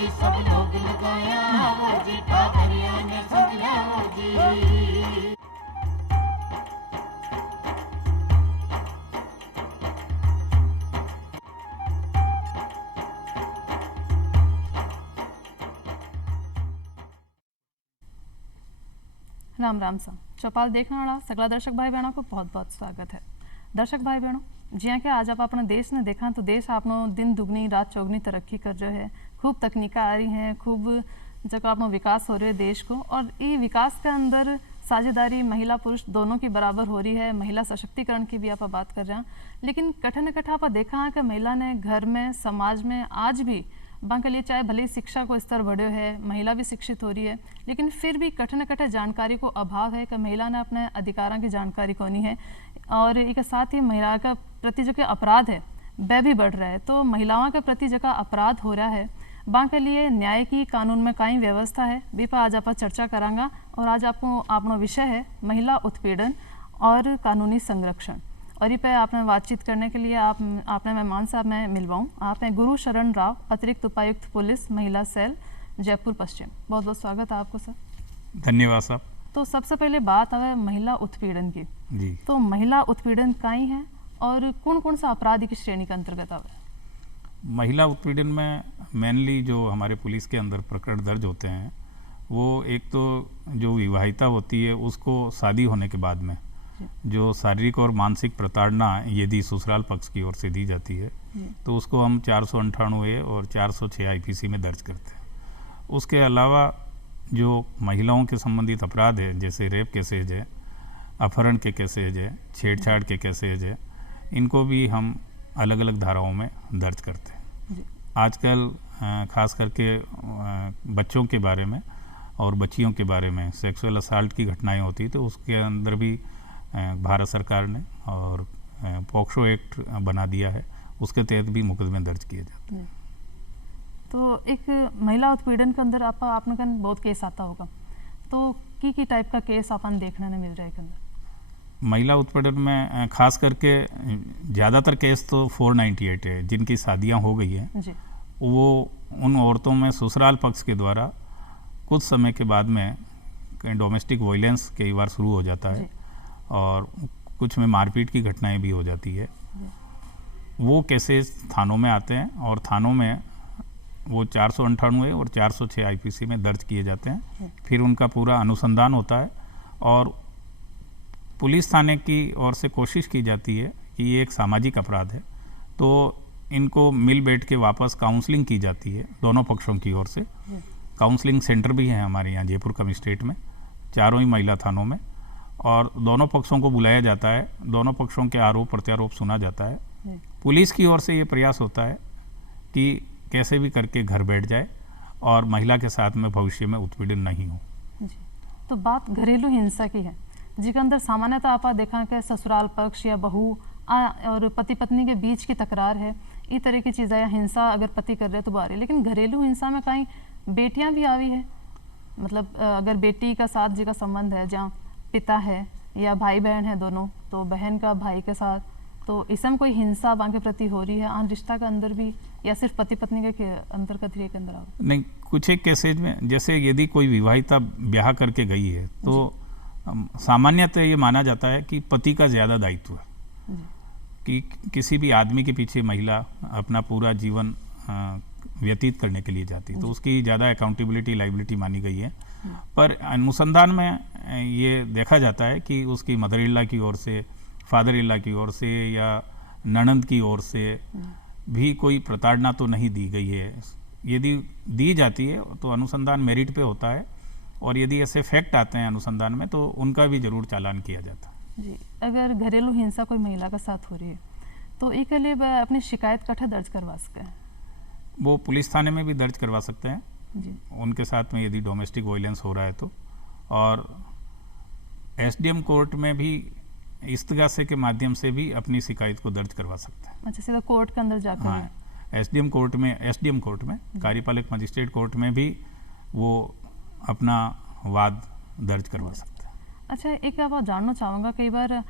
जी सब लोग लगाया वो जी ठाकरिया ने सुनिया वो जी। राम राम सा चौपाल देखने वाला सगला दर्शक भाई बहनों को बहुत बहुत स्वागत है। दर्शक भाई बहनों, जिया कि आज आप अपना देश ने देखा तो देश आपनो दिन दुगनी रात चौगनी तरक्की कर रहे है, खूब तकनीका आ रही हैं, खूब जगह आपनो विकास हो रहे है देश को, और ये विकास के अंदर साझेदारी महिला पुरुष दोनों की बराबर हो रही है। महिला सशक्तिकरण की भी आप बात कर रहे हैं, लेकिन कठिन न कठा आप देखा है कि महिला ने घर में समाज में आज भी बांके लिए चाहे भले शिक्षा को स्तर बढ़ो है, महिला भी शिक्षित हो रही है, लेकिन फिर भी कठिन कठिन जानकारी को अभाव है कि महिला ने अपने अधिकारों की जानकारी को नहीं है, और एक साथ ही महिला का प्रति जो कि अपराध है वह भी बढ़ रहा है। तो महिलाओं के प्रति जगह अपराध हो रहा है, बांके लिए न्याय की कानून में कई व्यवस्था है, वे पर आज आप चर्चा करांगा। और आज आपको अपना विषय है महिला उत्पीड़न और कानूनी संरक्षण, और ये पे आपने बातचीत करने के लिए आपने मेहमान साहब मैं मिलवाऊँ, आप हैं गुरु शरण राव, अतिरिक्त उपायुक्त पुलिस महिला सेल जयपुर पश्चिम। बहुत बहुत स्वागत है आपको सर। धन्यवाद साहब। तो सबसे पहले बात है महिला उत्पीड़न की जी। तो महिला उत्पीड़न काई है और कौन कौन सा अपराध की श्रेणी के अंतर्गत आवे? महिला उत्पीड़न में मेनली जो हमारे पुलिस के अंदर प्रकरण दर्ज होते हैं वो एक तो जो विवाहिता होती है उसको शादी होने के बाद में जो शारीरिक और मानसिक प्रताड़ना यदि ससुराल पक्ष की ओर से दी जाती है तो उसको हम 498 और 406 आईपीसी में दर्ज करते हैं। उसके अलावा जो महिलाओं के संबंधित अपराध है जैसे रेप केसेज है, अपहरण के केसेज है, छेड़छाड़ के केसेज है, इनको भी हम अलग अलग धाराओं में दर्ज करते हैं। आजकल खास करके बच्चों के बारे में और बच्चियों के बारे में सेक्सुअल असाल्ट की घटनाएं होती तो उसके अंदर भी भारत सरकार ने और पॉक्सो एक्ट बना दिया है, उसके तहत भी मुकदमे दर्ज किए जाते हैं। तो एक महिला उत्पीड़न के अंदर आपने कन बहुत केस आता होगा, तो की टाइप का केस अपन देखने ने मिल रहा है अंदर? महिला उत्पीड़न में खास करके ज़्यादातर केस तो 498 है जिनकी शादियां हो गई हैं जी। वो उन औरतों में ससुराल पक्ष के द्वारा कुछ समय के बाद में डोमेस्टिक वायलेंस कई बार शुरू हो जाता है और कुछ में मारपीट की घटनाएं भी हो जाती है। वो केसेस थानों में आते हैं और थानों में वो 498 और 406 आईपीसी में दर्ज किए जाते हैं। फिर उनका पूरा अनुसंधान होता है और पुलिस थाने की ओर से कोशिश की जाती है कि ये एक सामाजिक अपराध है तो इनको मिल बैठ के वापस काउंसलिंग की जाती है दोनों पक्षों की ओर से। काउंसलिंग सेंटर भी हैं हमारे यहाँ जयपुर कमिश्नरेट में, चारों ही महिला थानों में, और दोनों पक्षों को बुलाया जाता है, दोनों पक्षों के आरोप प्रत्यारोप सुना जाता है। पुलिस की ओर से ये प्रयास होता है कि कैसे भी करके घर बैठ जाए और महिला के साथ में भविष्य में उत्पीड़न नहीं हो। जी। तो बात घरेलू हिंसा की है जिसके अंदर सामान्यतः आप देखा कि ससुराल पक्ष या बहू और पति पत्नी के बीच की तकरार है, इस तरह की चीज़ें या हिंसा अगर पति कर रहे तो आ रही, लेकिन घरेलू हिंसा में कहीं बेटियां भी आई है, मतलब अगर बेटी का साथ जी का संबंध है जहाँ पिता है या भाई बहन है दोनों, तो बहन का भाई के साथ, तो इसमें कोई हिंसा वहाँ के प्रति हो रही है आन रिश्ता के अंदर भी या सिर्फ पति पत्नी के अंतर्गत के अंदर आओ? नहीं, कुछ एक केसेज में जैसे यदि कोई विवाहिता ब्याह करके गई है तो सामान्यतः ये माना जाता है कि पति का ज़्यादा दायित्व है कि किसी भी आदमी के पीछे महिला अपना पूरा जीवन व्यतीत करने के लिए जाती है तो उसकी ज़्यादा अकाउंटेबिलिटी लाइबिलिटी मानी गई है। पर अनुसंधान में ये देखा जाता है कि उसकी मदर इल्ला की ओर से, फादर इल्ला की ओर से या ननंद की ओर से भी कोई प्रताड़ना तो नहीं दी गई है। यदि दी जाती है तो अनुसंधान मेरिट पे होता है और यदि ऐसे फैक्ट आते हैं अनुसंधान में तो उनका भी जरूर चालान किया जाता है। जी। अगर घरेलू हिंसा कोई महिला के साथ हो रही है तो इसके लिए वह अपनी शिकायत कठा दर्ज करवा सकते हैं? वो पुलिस थाने में भी दर्ज करवा सकते हैं जी। उनके साथ में यदि डोमेस्टिक वायलेंस हो रहा है तो, और एसडीएम कोर्ट में भी इस्तगासे के माध्यम से भी अपनी शिकायत को दर्ज करवा सकते हैं। अच्छा, सीधा कोर्ट के अंदर जाकर? हाँ, एसडीएम कोर्ट में कार्यपालक मजिस्ट्रेट कोर्ट में भी वो अपना वाद दर्ज करवा सकते हैं। अच्छा, एक आप जानना चाहूँगा, कई बार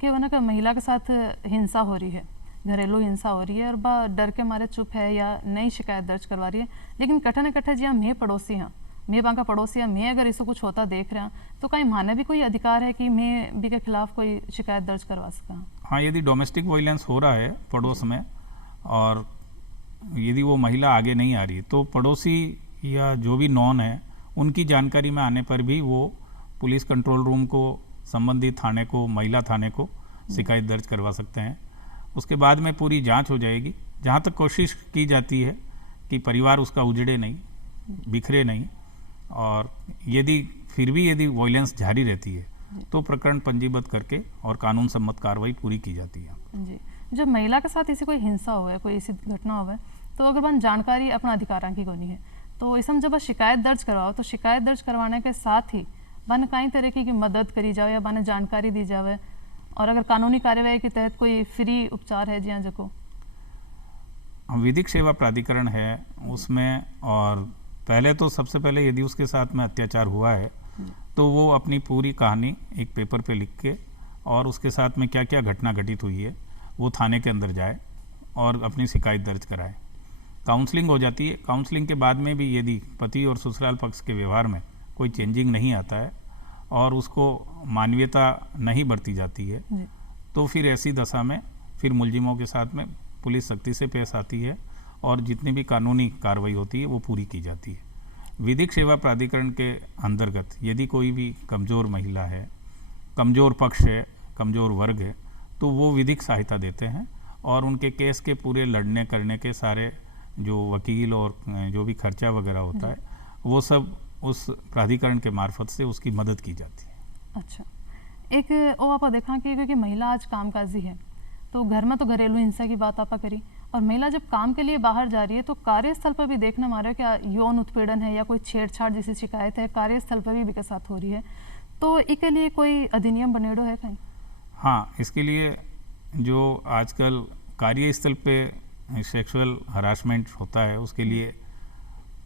क्या बना कि महिला के साथ हिंसा हो रही है घरेलू हिंसा हो रही है और बा डर के मारे चुप है या नई शिकायत दर्ज करवा रही है, लेकिन कट्ठा न कट्ठा जी मैं पड़ोसी हाँ, मैं बांका पड़ोसी हाँ, मैं अगर इसको कुछ होता देख रहा तो कहीं माने भी कोई अधिकार है कि मैं भी के खिलाफ कोई शिकायत दर्ज करवा सका? हाँ, यदि डोमेस्टिक वायलेंस हो रहा है पड़ोस में और यदि वो महिला आगे नहीं आ रही तो पड़ोसी या जो भी नॉन है उनकी जानकारी में आने पर भी वो पुलिस कंट्रोल रूम को, संबंधित थाने को, महिला थाने को शिकायत दर्ज करवा सकते हैं। उसके बाद में पूरी जांच हो जाएगी। जहाँ तक कोशिश की जाती है कि परिवार उसका उजड़े नहीं, बिखरे नहीं, और यदि फिर भी यदि वायलेंस जारी रहती है तो प्रकरण पंजीबद्ध करके और कानून सम्मत कार्रवाई पूरी की जाती है। जी, जब महिला के साथ ऐसी कोई हिंसा हुआ है, कोई ऐसी घटना हुआ है, तो अगर बन जानकारी अपना अधिकारां की होनी है तो इसमें जब शिकायत दर्ज करवाओ तो शिकायत दर्ज करवाने के साथ ही बन कई तरीके की मदद करी जाए या बने जानकारी दी जाए, और अगर कानूनी कार्यवाही के तहत कोई फ्री उपचार है जी हाँ जको विधिक सेवा प्राधिकरण है उसमें, और पहले तो सबसे पहले यदि उसके साथ में अत्याचार हुआ है तो वो अपनी पूरी कहानी एक पेपर पे लिख के और उसके साथ में क्या क्या घटना घटित हुई है वो थाने के अंदर जाए और अपनी शिकायत दर्ज कराए। काउंसलिंग हो जाती है। काउंसलिंग के बाद में भी यदि पति और ससुराल पक्ष के व्यवहार में कोई चेंजिंग नहीं आता है और उसको मानवीयता नहीं बरती जाती है तो फिर ऐसी दशा में फिर मुलजिमों के साथ में पुलिस सख्ती से पेश आती है और जितनी भी कानूनी कार्रवाई होती है वो पूरी की जाती है। विधिक सेवा प्राधिकरण के अंतर्गत यदि कोई भी कमज़ोर महिला है, कमज़ोर पक्ष है, कमज़ोर वर्ग है तो वो विधिक सहायता देते हैं और उनके केस के पूरे लड़ने करने के सारे जो वकील और जो भी खर्चा वगैरह होता है वो सब उस प्राधिकरण के मार्फत से उसकी मदद की जाती है। अच्छा, एक वो आप देखा कि क्योंकि महिला आज कामकाजी है तो घर में तो घरेलू हिंसा की बात आपा करी, और महिला जब काम के लिए बाहर जा रही है तो कार्यस्थल पर भी देखना मारे क्या यौन उत्पीड़न है या कोई छेड़छाड़ जैसी शिकायत है कार्यस्थल पर भी के साथ हो रही है, तो इसके लिए कोई अधिनियम बनेड़ो है कहीं? हाँ, इसके लिए जो आजकल कार्यस्थल पे सेक्सुअल हरासमेंट होता है उसके लिए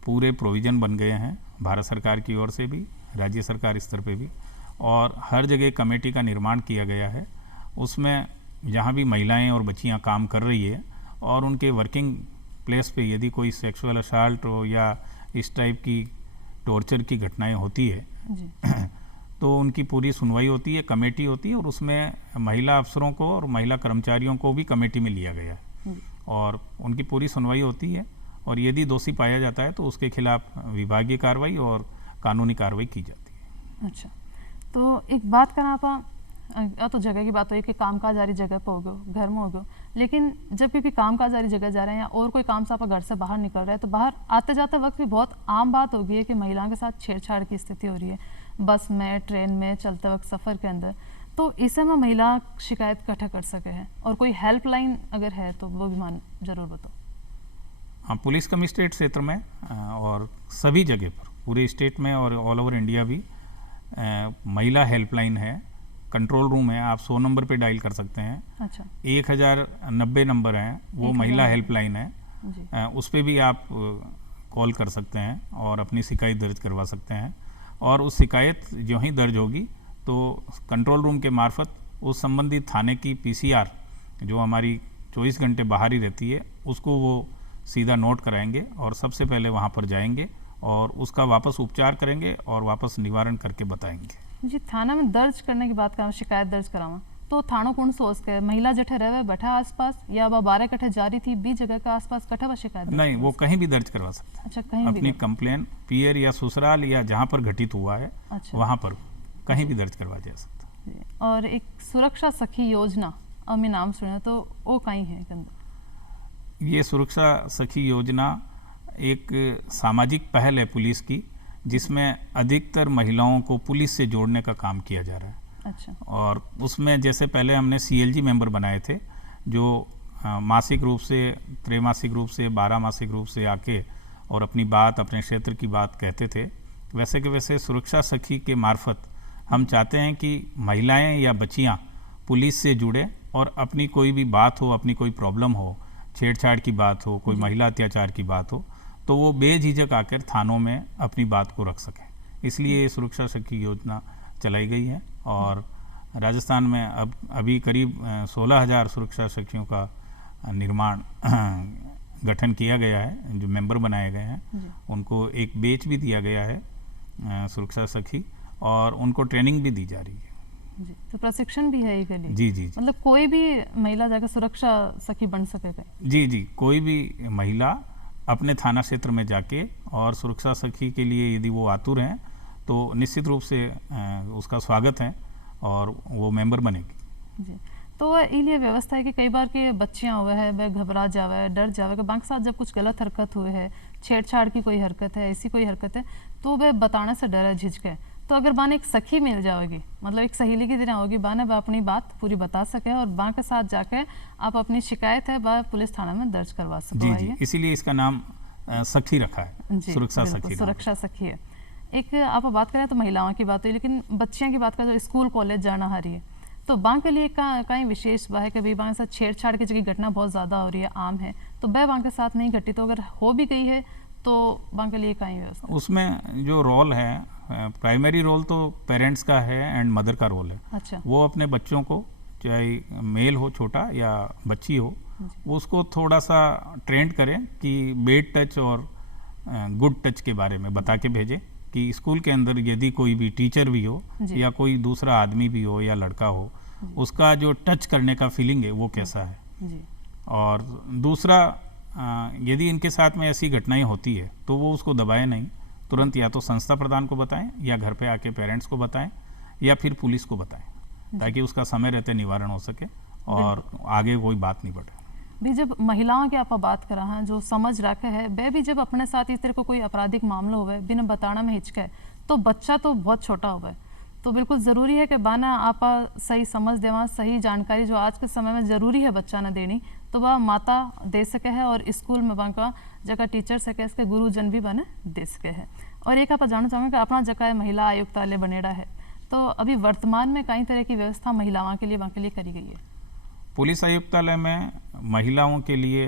पूरे प्रोविज़न बन गए हैं भारत सरकार की ओर से भी, राज्य सरकार स्तर पे भी, और हर जगह कमेटी का निर्माण किया गया है। उसमें जहाँ भी महिलाएं और बच्चियाँ काम कर रही है और उनके वर्किंग प्लेस पे यदि कोई सेक्सुअल असाल्ट हो या इस टाइप की टॉर्चर की घटनाएं होती है तो उनकी पूरी सुनवाई होती है, कमेटी होती है और उसमें महिला अफसरों को और महिला कर्मचारियों को भी कमेटी में लिया गया है और उनकी पूरी सुनवाई होती है और यदि दोषी पाया जाता है तो उसके खिलाफ विभागीय कार्रवाई और कानूनी कार्रवाई की जाती है। अच्छा, तो एक बात करना आप तो जगह की बात हुई कि कामकाज वाली जगह पर हो गयो, घर में हो गयो, लेकिन जब भी कामकाज वाली जगह जा रहे हैं या और कोई काम से आप घर से बाहर निकल रहे हैं तो बाहर आते जाते वक्त भी बहुत आम बात हो गई है कि महिलाओं के साथ छेड़छाड़ की स्थिति हो रही है बस में, ट्रेन में, चलते वक्त सफ़र के अंदर, तो इसे में महिला शिकायत इकट्ठा कर सके हैं और कोई हेल्पलाइन अगर है तो वो भी मान जरूर बताओ। हाँ, पुलिस कमिश्नरेट क्षेत्र में और सभी जगह पर पूरे स्टेट में और ऑल ओवर इंडिया भी महिला हेल्पलाइन है, कंट्रोल रूम है, आप 100 नंबर पे डायल कर सकते हैं। अच्छा, 1090 नंबर है वो महिला हेल्पलाइन है, उस पर भी आप कॉल कर सकते हैं और अपनी शिकायत दर्ज करवा सकते हैं और उस शिकायत जो ही दर्ज होगी तो कंट्रोल रूम के मार्फत उस संबंधित थाने की पीसीआर जो हमारी 24 घंटे बाहर ही रहती है उसको वो सीधा नोट कराएंगे और सबसे पहले वहाँ पर जाएंगे और उसका वापस उपचार करेंगे और वापस निवारण करके बताएंगे। जी, थाना में दर्ज करने की बात करा, शिकायत दर्ज करावा तो थानों कौन सोच के महिला जठे रहे बैठा आसपास या वह 12 कट्ठे जारी थी 20 जगह के आसपास कट्ठे वह शिकायत नहीं, वो कहीं भी दर्ज करवा सकते हैं। अच्छा, कहीं अपनी कंप्लेन पियर या ससुराल या जहाँ पर घटित हुआ है वहाँ पर कहीं भी दर्ज करवा जा सकता है। और एक सुरक्षा सखी योजना मैं नाम सुना तो वो कहीं है अंदर? ये सुरक्षा सखी योजना एक सामाजिक पहल है पुलिस की जिसमें अधिकतर महिलाओं को पुलिस से जोड़ने का काम किया जा रहा है। अच्छा, और उसमें जैसे पहले हमने CLG मेंबर बनाए थे जो मासिक रूप से, त्रैमासिक रूप से, 12 मासिक रूप से आके और अपनी बात, अपने क्षेत्र की बात कहते थे, वैसे के वैसे सुरक्षा सखी के मार्फत हम चाहते हैं कि महिलाएं या बच्चियां पुलिस से जुड़े और अपनी कोई भी बात हो, अपनी कोई प्रॉब्लम हो, छेड़छाड़ की बात हो, कोई महिला अत्याचार की बात हो तो वो बेझिझक आकर थानों में अपनी बात को रख सकें। इसलिए ये सुरक्षा सखी योजना चलाई गई है और राजस्थान में अभी करीब 16,000 सुरक्षा सखियों का निर्माण गठन किया गया है, जो मेंबर बनाए गए हैं जी। उनको एक बेच भी दिया गया है सुरक्षा सखी, और उनको ट्रेनिंग भी दी जा रही है। जी, तो प्रशिक्षण भी है इसके लिए? जी जी जी मतलब कोई भी महिला जाकर सुरक्षा सखी बन सकेगा? जी जी, कोई भी महिला अपने थाना क्षेत्र में जाके और सुरक्षा सखी के लिए यदि वो आतुर हैं तो निश्चित रूप से उसका स्वागत है और वो मेंबर बनेगी। जी, तो ये व्यवस्था है कि कई बार के बच्चियां हुए हैं, वह घबरा जावे, डर जावे कि बांक साथ जब कुछ गलत हरकत हुए है, छेड़छाड़ की कोई हरकत है, ऐसी कोई हरकत है, तो वह बताने से डरे, झिझके। तो अगर बाने एक सखी मिल जाएगी, मतलब एक सहेली की तरह होगी, बाने वह अपनी बात पूरी बता सके और बां के साथ जाके आप अपनी शिकायत है वह पुलिस थाना में दर्ज करवा जी सको। जी, इसीलिए इसका नाम सखी रखा है, जी, सुरक्षा बिल्कुल, सखी। सुरक्षा सखी है। एक आप बात करें तो महिलाओं की बात हुई, लेकिन बच्चियों की बात करें जो स्कूल कॉलेज जाना आ रही है, तो बां के लिए कहीं विशेष वह है कि भाई बां के साथ छेड़छाड़ की जगह घटना बहुत ज़्यादा हो रही है, आम है, तो वह बां के साथ नहीं घटी, तो अगर हो भी गई है तो बां के लिए कहीं व्यवस्था? उसमें जो रोल है, प्राइमरी रोल तो पेरेंट्स का है एंड मदर का रोल है। अच्छा, वो अपने बच्चों को, चाहे मेल हो छोटा या बच्ची हो, वो उसको थोड़ा सा ट्रेंड करें कि बेड टच और गुड टच के बारे में बता के भेजें कि स्कूल के अंदर यदि कोई भी टीचर भी हो जी। या कोई दूसरा आदमी भी हो या लड़का हो, उसका जो टच करने का फीलिंग है वो कैसा है। जी, और दूसरा, यदि इनके साथ में ऐसी घटनाएं होती है तो वो उसको दबाए नहीं, तुरंत या तो संस्था प्रधान को बताएं या घर पे आके पेरेंट्स को बताएं या फिर पुलिस को बताएं, ताकि उसका समय रहते निवारण हो सके और आगे कोई बात नहीं बढ़े। भी जब महिलाओं की आप बात करा हैं जो समझ रखे है, वे भी जब अपने साथ इस तरह को कोई आपराधिक मामला हुआ बिना बताना में हिचके, तो बच्चा तो बहुत छोटा हुआ है, तो बिल्कुल ज़रूरी है कि बाना आप सही समझ देवा, सही जानकारी जो आज के समय में ज़रूरी है बच्चा ने देनी, तो वह माता दे सके है और स्कूल में बांका जगह टीचर सके, इसके गुरुजन भी बने दे सके है। और एक आप जानना चाहूँगा कि अपना जगह महिला आयुक्तालय बनेड़ा है, तो अभी वर्तमान में कई तरह की व्यवस्था महिलाओं के लिए वहाँ के लिए करी गई है? पुलिस आयुक्तालय में महिलाओं के लिए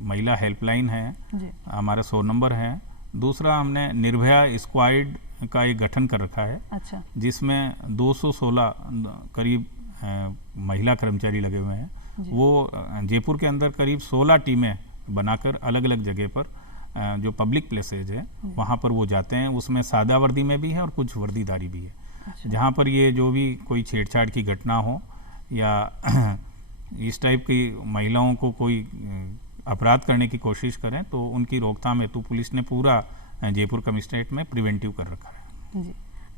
महिला हेल्पलाइन है, जी, हमारा 100 नंबर है। दूसरा, हमने निर्भया स्क्वाड का एक गठन कर रखा है, अच्छा, जिसमें 216 करीब महिला कर्मचारी लगे हुए हैं। वो जयपुर के अंदर करीब 16 टीमें बनाकर अलग अलग जगह पर जो पब्लिक प्लेसेज है वहाँ पर वो जाते हैं। उसमें सादा वर्दी में भी है और कुछ वर्दीदारी भी है। अच्छा, जहाँ पर ये जो भी कोई छेड़छाड़ की घटना हो या इस टाइप की महिलाओं को कोई अपराध करने की कोशिश करें तो उनकी रोकथाम हेतु पुलिस ने पूरा जयपुर कमिश्नरेट में प्रिवेंटिव कर रखा है। जी,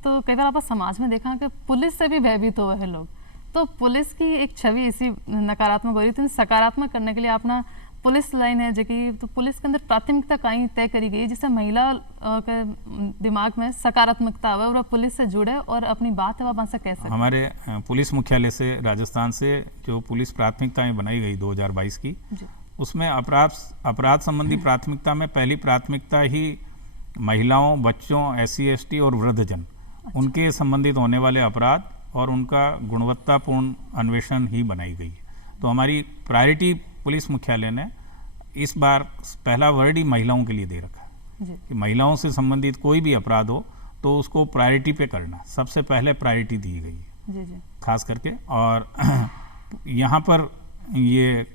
तो कई बार आप समाज में देखा कि पुलिस से भी भयभीत हुए हैं लोग, तो पुलिस की एक छवि ऐसी नकारात्मक हो रही थी, सकारात्मक करने के लिए अपना पुलिस लाइन है जो कि, तो पुलिस के अंदर प्राथमिकता कहीं तय करी गई है जिससे महिला के दिमाग में सकारात्मकता आवे और वह पुलिस से जुड़े और अपनी बात है वह से कह सके। हमारे पुलिस मुख्यालय से राजस्थान से जो पुलिस प्राथमिकताएं बनाई गई 2022 की, उसमें अपराध संबंधी प्राथमिकता में पहली प्राथमिकता ही महिलाओं, बच्चों, SC ST और वृद्धजन, उनके संबंधित होने वाले अपराध और उनका गुणवत्तापूर्ण अन्वेषण ही बनाई गई है। तो हमारी प्रायोरिटी पुलिस मुख्यालय ने इस बार पहला वर्ड ही महिलाओं के लिए दे रखा है कि महिलाओं से संबंधित कोई भी अपराध हो तो उसको प्रायोरिटी पे करना, सबसे पहले प्रायोरिटी दी गई है जी, खास करके। और यहाँ पर ये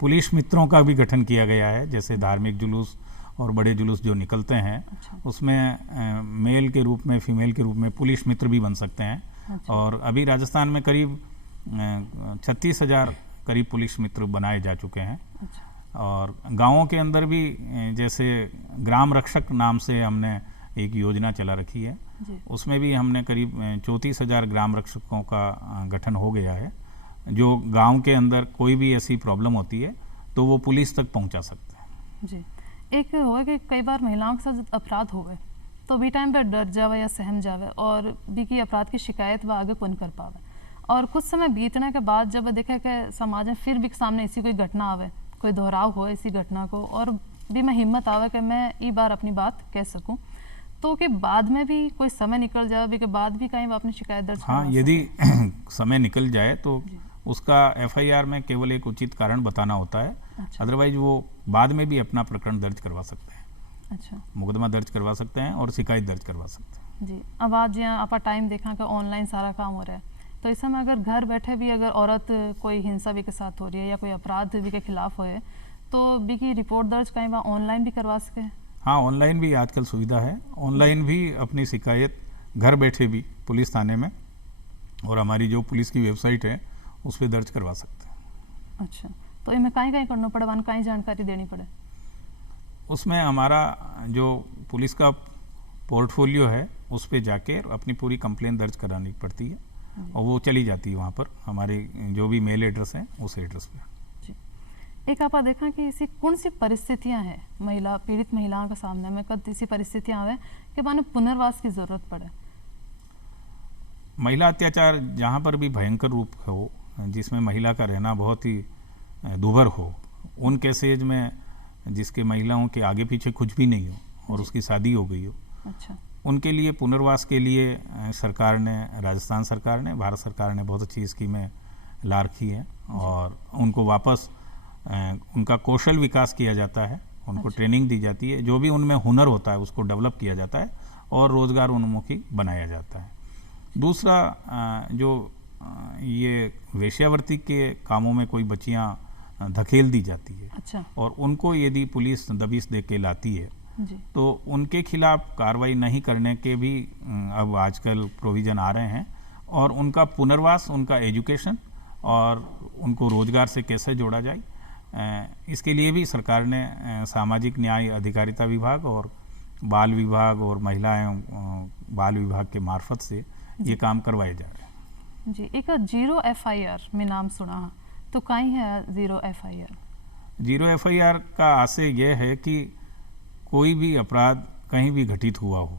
पुलिस मित्रों का भी गठन किया गया है, जैसे धार्मिक जुलूस और बड़े जुलूस जो निकलते हैं, उसमें मेल के रूप में, फीमेल के रूप में पुलिस मित्र भी बन सकते हैं। और अभी राजस्थान में करीब 36,000 करीब पुलिस मित्र बनाए जा चुके हैं। और गांवों के अंदर भी जैसे ग्राम रक्षक नाम से हमने एक योजना चला रखी है, उसमें भी हमने करीब 34,000 ग्राम रक्षकों का गठन हो गया है, जो गांव के अंदर कोई भी ऐसी प्रॉब्लम होती है तो वो पुलिस तक पहुंचा सकते हैं। जी, एक हुआ कि कई बार महिलाओं के साथ अपराध हो गए तो भी टाइम पर डर जावे या सहम जावे और भी की अपराध की शिकायत वह आगे पुन कर पावे, और कुछ समय बीतने के बाद जब देखे कि समाज में फिर भी सामने ऐसी कोई घटना आवे, कोई दोहराव हो ऐसी घटना को, और भी मैं हिम्मत आवे कि मैं ये बार अपनी बात कह सकूं, तो के बाद में भी कोई समय निकल जाए भी के बाद भी कहीं वो अपनी शिकायत दर्ज हाँ, यदि समय निकल जाए तो उसका FIR में केवल एक उचित कारण बताना होता है। अच्छा। अदरवाइज वो बाद में भी अपना प्रकरण दर्ज करवा सकते हैं। अच्छा, मुकदमा दर्ज करवा सकते हैं और शिकायत दर्ज करवा सकते हैं। जी, अब आज यहाँ आप टाइम देखा कि ऑनलाइन सारा काम हो रहा है, तो इस समय अगर घर बैठे भी अगर औरत कोई हिंसा भी के साथ हो रही है या कोई अपराध भी के खिलाफ होए तो भी की रिपोर्ट दर्ज कहीं वहाँ ऑनलाइन भी करवा सके? हाँ, ऑनलाइन भी आजकल सुविधा है। ऑनलाइन भी अपनी शिकायत घर बैठे भी पुलिस थाने में और हमारी जो पुलिस की वेबसाइट है उस पर दर्ज करवा सकते हैं। अच्छा, तो इनमें कहीं कहीं करना पड़े, वन कहीं जानकारी देनी पड़े? उसमें हमारा जो पुलिस का पोर्टफोलियो है उस पे जाके अपनी पूरी कंप्लेन दर्ज करानी पड़ती है और वो चली जाती है वहाँ पर हमारे जो भी मेल एड्रेस हैं उस एड्रेस पे। जी, एक आप देखा कि ऐसी कौन सी परिस्थितियाँ हैं महिला पीड़ित महिलाओं के सामने में, कद ऐसी परिस्थितियाँ आवे कि माने पुनर्वास की ज़रूरत पड़े? महिला अत्याचार जहाँ पर भी भयंकर रूप हो, जिसमें महिला का रहना बहुत ही दूभर हो, उन केसेज में जिसके महिलाओं के आगे पीछे कुछ भी नहीं हो और उसकी शादी हो गई हो, अच्छा, उनके लिए पुनर्वास के लिए सरकार ने, राजस्थान सरकार ने, भारत सरकार ने बहुत अच्छी स्कीमें ला रखी हैं और उनको वापस उनका कौशल विकास किया जाता है, उनको ट्रेनिंग दी जाती है, जो भी उनमें हुनर होता है उसको डेवलप किया जाता है और रोजगार उन्मुखी बनाया जाता है। दूसरा, जो ये वेश्यावृत्ति के कामों में कोई बच्चियां धकेल दी जाती है, अच्छा, और उनको यदि पुलिस दबिश दे के लाती है जी, तो उनके खिलाफ कार्रवाई नहीं करने के भी अब आजकल प्रोविज़न आ रहे हैं और उनका पुनर्वास, उनका एजुकेशन और उनको रोजगार से कैसे जोड़ा जाए, इसके लिए भी सरकार ने सामाजिक न्याय अधिकारिता विभाग और बाल विभाग और महिला एवं बाल विभाग के मार्फत से ये काम करवाए जा रहे हैं। जी, एक जीरो FIR में नाम सुना है, तो कहीं है जीरो FIR? जीरो FIR का आशय यह है कि कोई भी अपराध कहीं भी घटित हुआ हो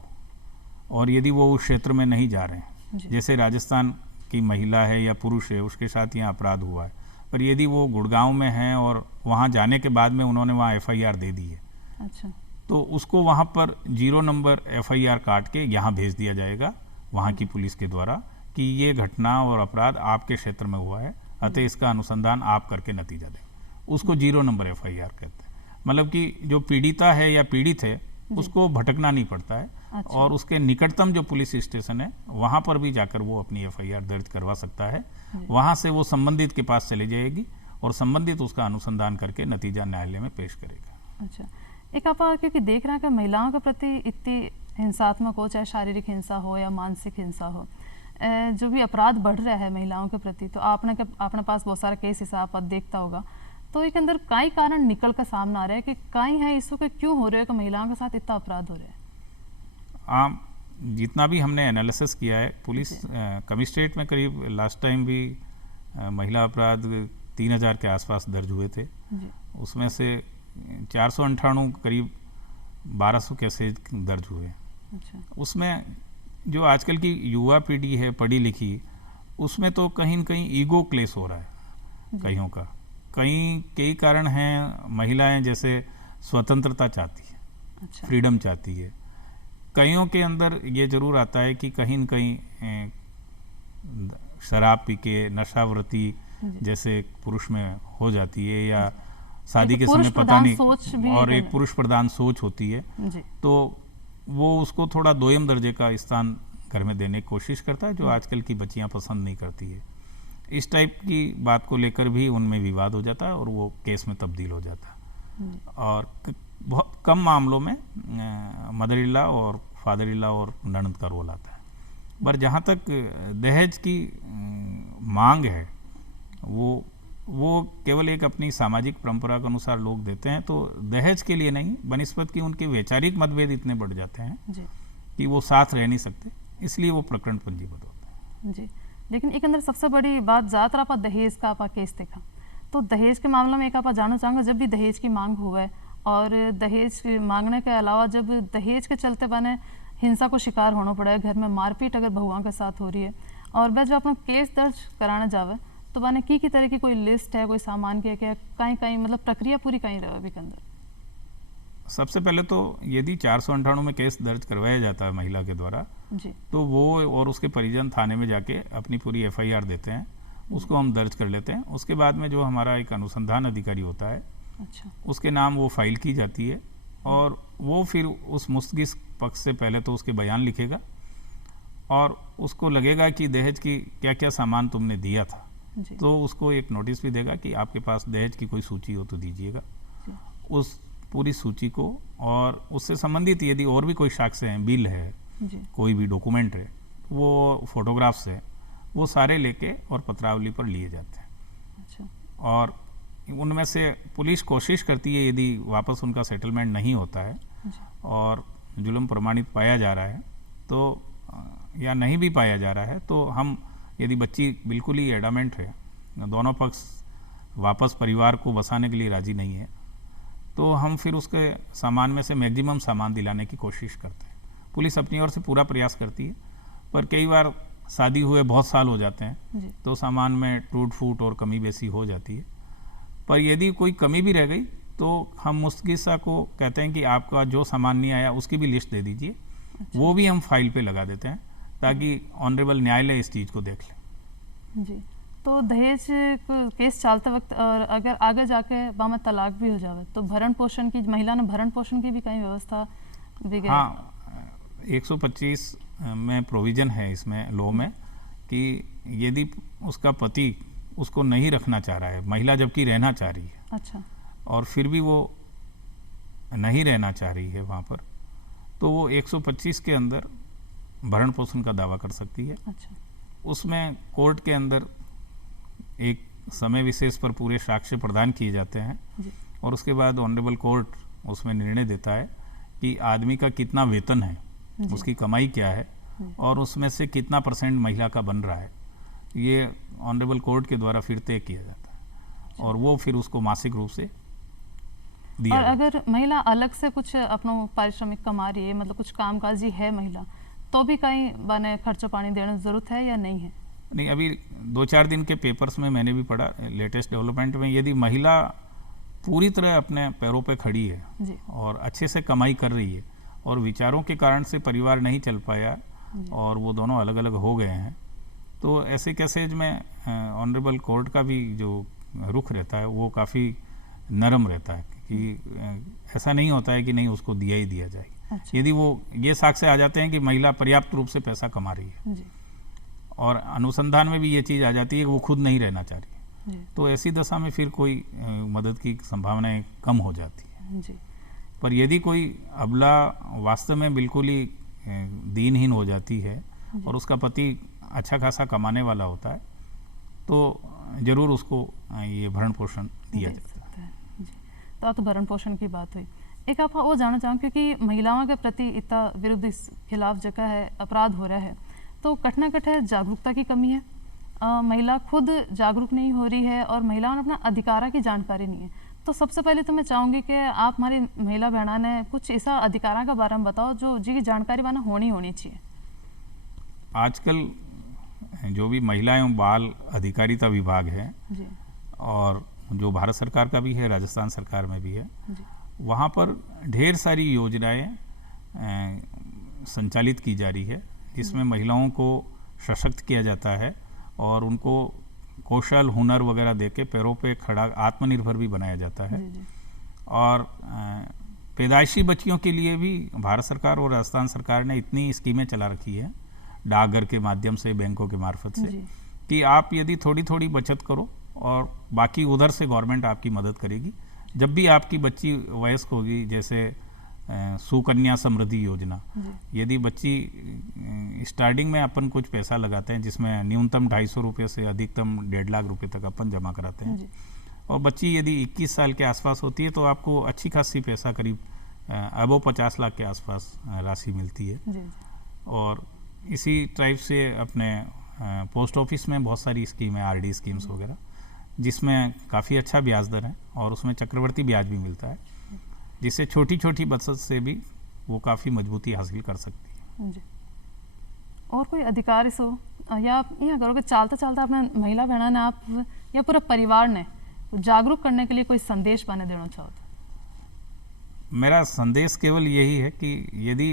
और यदि वो उस क्षेत्र में नहीं जा रहे हैं, जैसे राजस्थान की महिला है या पुरुष है, उसके साथ यहाँ अपराध हुआ है, पर यदि वो गुड़गांव में हैं और वहाँ जाने के बाद में उन्होंने वहाँ FIR दे दी है, अच्छा, तो उसको वहाँ पर 0 नंबर FIR काट के यहाँ भेज दिया जाएगा वहाँ की पुलिस के द्वारा कि ये घटना और अपराध आपके क्षेत्र में हुआ है, अतः इसका अनुसंधान आप करके नतीजा दें। उसको 0 नंबर FIR कहते हैं। मतलब कि जो पीड़िता है या पीड़ित है उसको भटकना नहीं पड़ता है, अच्छा, और उसके निकटतम जो पुलिस स्टेशन है वहाँ पर भी जाकर वो अपनी FIR दर्ज करवा सकता है। वहाँ से वो संबंधित के पास चली जाएगी और संबंधित उसका अनुसंधान करके नतीजा न्यायालय में पेश करेगा। अच्छा, एक आप क्योंकि देख रहे हैं कि महिलाओं के प्रति इतनी हिंसात्मक हो, चाहे शारीरिक हिंसा हो या मानसिक हिंसा हो, जो भी अपराध बढ़ रहा है महिलाओं के प्रति, तो आपने पास बहुत सारा केस हिसाब आप देखता होगा, तो एक अंदर कई कारण निकल कर सामने आ रहे हैं कि कई है इशू के क्यों हो रहे हैं कि महिलाओं के साथ इतना अपराध हो रहे हैं? जितना भी हमने एनालिसिस किया है, पुलिस कमिश्नरेट में करीब लास्ट टाइम भी महिला अपराध 3000 के आसपास दर्ज हुए थे। उसमें से 498 करीब 1200 केसेज दर्ज हुए। अच्छा, उसमें जो आजकल की युवा पीढ़ी है पढ़ी लिखी, उसमें तो कहीं न कहीं ईगो क्लेश हो रहा है कईयों का। कई कारण हैं, महिलाएं जैसे स्वतंत्रता चाहती है, अच्छा, फ्रीडम चाहती है। कईयों के अंदर ये जरूर आता है कि कहीं न कहीं शराब पी के नशावृत्ति जैसे पुरुष में हो जाती है, या शादी के समय पता नहीं, और एक पुरुष प्रधान सोच होती है, तो वो उसको थोड़ा दोयम दर्जे का स्थान घर में देने की कोशिश करता है, जो आजकल की बच्चियां पसंद नहीं करती है। इस टाइप की बात को लेकर भी उनमें विवाद हो जाता है और वो केस में तब्दील हो जाता है। और बहुत कम मामलों में मदर इन लॉ और फादर इन लॉ और ननद का रोल आता है। पर जहाँ तक दहेज की मांग है, वो केवल एक अपनी सामाजिक परंपरा के अनुसार लोग देते हैं, तो दहेज के लिए नहीं, बनिस्बत की उनके वैचारिक मतभेद इतने बढ़ जाते हैं कि वो साथ रह नहीं सकते, इसलिए वो प्रकरण पंजीबद्ध होते हैं। जी, लेकिन एक अंदर सबसे बड़ी बात, ज़्यादातर आप दहेज का आप केस देखा, तो दहेज के मामले में एक आप जानना चाहूँगा, जब भी दहेज की मांग हुआ और दहेज मांगने के अलावा जब दहेज के चलते बने हिंसा को शिकार होना पड़ा है, घर में मारपीट अगर बहुओं के साथ हो रही है, और वह जब अपना केस दर्ज कराने जावे तो बने की तरह की कोई लिस्ट है, कोई सामान के क्या कहीं मतलब प्रक्रिया पूरी कहीं रहे अभी के अंदर? सबसे पहले तो यदि 498 में केस दर्ज करवाया जाता है महिला के द्वारा जी, तो वो और उसके परिजन थाने में जाके अपनी पूरी FIR देते हैं, उसको हम दर्ज कर लेते हैं। उसके बाद में जो हमारा एक अनुसंधान अधिकारी होता है, अच्छा, उसके नाम वो फाइल की जाती है और वो फिर उस मुस्तगिस पक्ष से पहले तो उसके बयान लिखेगा और उसको लगेगा कि दहेज की क्या क्या सामान तुमने दिया था, जी तो उसको एक नोटिस भी देगा कि आपके पास दहेज की कोई सूची हो तो दीजिएगा। जी उस पूरी सूची को और उससे संबंधित यदि और भी कोई साक्ष्य हैं, बिल है, जी कोई भी डॉक्यूमेंट है, वो फोटोग्राफ्स है, वो सारे लेके और पत्रावली पर लिए जाते हैं। अच्छा और उनमें से पुलिस कोशिश करती है, यदि वापस उनका सेटलमेंट नहीं होता है जी और जुल्म प्रमाणित पाया जा रहा है तो या नहीं भी पाया जा रहा है, तो हम यदि बच्ची बिल्कुल ही एडामेंट है, दोनों पक्ष वापस परिवार को बसाने के लिए राजी नहीं है, तो हम फिर उसके सामान में से मैक्सिमम सामान दिलाने की कोशिश करते हैं। पुलिस अपनी ओर से पूरा प्रयास करती है, पर कई बार शादी हुए बहुत साल हो जाते हैं, जी तो सामान में टूट फूट और कमी बेसी हो जाती है। पर यदि कोई कमी भी रह गई तो हम मुस्तकिसा को कहते हैं कि आपका जो सामान नहीं आया उसकी भी लिस्ट दे दीजिए, वो भी हम फाइल पे लगा देते हैं ताकि ऑनरेबल न्यायालय इस चीज़ को देख ले। जी तो दहेज केस चलते वक्त और अगर आगे जाके बामा तलाक भी हो जावे तो भरण पोषण की, महिला ने भरण पोषण की भी कहीं व्यवस्था भी गई? हाँ, 125 में प्रोविज़न है इसमें लॉ में कि यदि उसका पति उसको नहीं रखना चाह रहा है, महिला जबकि रहना चाह रही है अच्छा और फिर भी वो नहीं रहना चाह रही है वहाँ पर, तो वो 125 के अंदर भरण पोषण का दावा कर सकती है। अच्छा उसमें कोर्ट के अंदर एक समय विशेष पर पूरे साक्ष्य प्रदान किए जाते हैं जी और उसके बाद ऑनरेबल कोर्ट उसमें निर्णय देता है कि आदमी का कितना वेतन है, जी। उसकी कमाई क्या है और उसमें से कितना % महिला का बन रहा है, ये ऑनरेबल कोर्ट के द्वारा फिर तय किया जाता है और वो फिर उसको मासिक रूप से दिया और जाता है। अगर महिला अलग से कुछ अपना पारिश्रमिक कमा रही है, मतलब कुछ कामकाजी है महिला, तो भी कहीं बने खर्चो पानी देने की जरूरत है या नहीं है? नहीं, अभी 2-4 दिन के पेपर्स में मैंने भी पढ़ा, लेटेस्ट डेवलपमेंट में, यदि महिला पूरी तरह अपने पैरों पे खड़ी है जी और अच्छे से कमाई कर रही है और विचारों के कारण से परिवार नहीं चल पाया और वो दोनों अलग अलग हो गए हैं, तो ऐसे केसेज में ऑनरेबल कोर्ट का भी जो रुख रहता है वो काफ़ी नरम रहता है कि ऐसा नहीं होता है कि नहीं उसको दिया ही दिया जाए। अच्छा यदि वो ये साक्ष्य आ जाते हैं कि महिला पर्याप्त रूप से पैसा कमा रही है जी और अनुसंधान में भी ये चीज़ आ जाती है कि वो खुद नहीं रहना चाह रही है, जी तो ऐसी दशा में फिर कोई मदद की संभावनाएं कम हो जाती है। जी पर यदि कोई अबला वास्तव में बिल्कुल ही दीनहीन हो जाती है और उसका पति अच्छा खासा कमाने वाला होता है, तो ज़रूर उसको ये भरण पोषण दिया दे जाता है। सकता है जी। तो आप तो भरण पोषण की बात हुई, एक आप वो जानना चाहूँ क्योंकि महिलाओं के प्रति इतना विरुद्ध इस खिलाफ जगह है, अपराध हो रहा है, तो कट ना कट है जागरूकता की कमी है। महिला खुद जागरूक नहीं हो रही है और महिलाओं ने अपना अधिकारों की जानकारी नहीं है। तो सबसे पहले तो मैं चाहूँगी कि आप हमारी महिला बहना ने कुछ ऐसा अधिकारों के बारे में बताओ जो जी की जानकारी वाला होनी चाहिए। आजकल जो भी महिला एवं बाल अधिकारिता विभाग है जी और जो भारत सरकार का भी है, राजस्थान सरकार में भी है, जी वहाँ पर ढेर सारी योजनाएं संचालित की जा रही है जिसमें महिलाओं को सशक्त किया जाता है और उनको कौशल हुनर वगैरह देके पैरों पे खड़ा आत्मनिर्भर भी बनाया जाता है। जी जी और पैदाइशी बच्चियों के लिए भी भारत सरकार और राजस्थान सरकार ने इतनी स्कीमें चला रखी है डाकघर के माध्यम से, बैंकों के मार्फत से, जी कि आप यदि थोड़ी थोड़ी बचत करो और बाकी उधर से गवर्नमेंट आपकी मदद करेगी। जब भी आपकी बच्ची वयस्क होगी, जैसे सुकन्या समृद्धि योजना, जी यदि बच्ची स्टार्टिंग में अपन कुछ पैसा लगाते हैं जिसमें न्यूनतम 250 रुपये से अधिकतम 1.5 लाख रुपए तक अपन जमा कराते हैं, जी और बच्ची यदि 21 साल के आसपास होती है तो आपको अच्छी खासी पैसा करीब अबव 50 लाख के आसपास राशि मिलती है। जी और इसी टाइप से अपने पोस्ट ऑफिस में बहुत सारी स्कीम है, RD स्कीम्स वगैरह, जिसमें काफ़ी अच्छा ब्याज दर है और उसमें चक्रवर्ती ब्याज भी मिलता है, जिससे छोटी छोटी बचत से भी वो काफ़ी मजबूती हासिल कर सकती है। जी और कोई अधिकार इस हो या आप यहाँ करोगे चलते चलते अपने महिला बहना ने आप या पूरे परिवार ने जागरूक करने के लिए कोई संदेश बने देना चाहो तो? मेरा संदेश केवल यही है कि यदि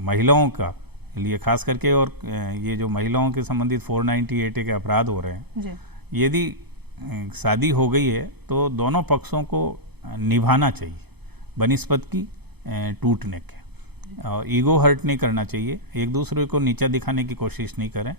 महिलाओं का लिए खास करके, और ये जो महिलाओं के संबंधित 498 के अपराध हो रहे हैं, जी यदि शादी हो गई है तो दोनों पक्षों को निभाना चाहिए बनिस्पत की टूटने के। ईगो हर्ट नहीं करना चाहिए, एक दूसरे को नीचा दिखाने की कोशिश नहीं करें,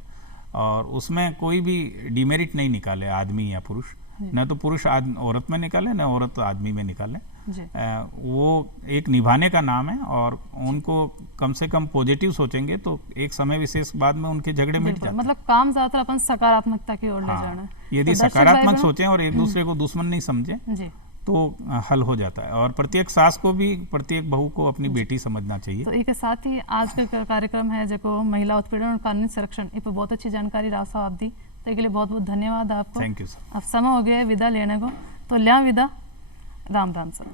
और उसमें कोई भी डिमेरिट नहीं निकाले आदमी या पुरुष, न तो पुरुष औरत में निकाले, न औरत आदमी में निकाले। वो एक निभाने का नाम है, और उनको कम से कम पॉजिटिव सोचेंगे तो एक समय विशेष बाद में उनके झगड़े मिट जाते हैं। मतलब काम ज्यादातर अपन सकारात्मकता की ओर ले जाना है। यदि तो सकारात्मक सोचें और एक दूसरे को दुश्मन नहीं समझें जी, तो हल हो जाता है। और प्रत्येक सास को भी, प्रत्येक बहू को अपनी बेटी समझना चाहिए। तो एक साथ ही आज का कार्यक्रम है जो महिला उत्पीड़न और कानूनी संरक्षण, इस पर बहुत अच्छी जानकारी राव साहब आप दी, तो इसके लिए बहुत बहुत धन्यवाद आपको। Thank you sir. अब समय हो गया है विदा लेने को, तो लिया विदा, राम राम सर।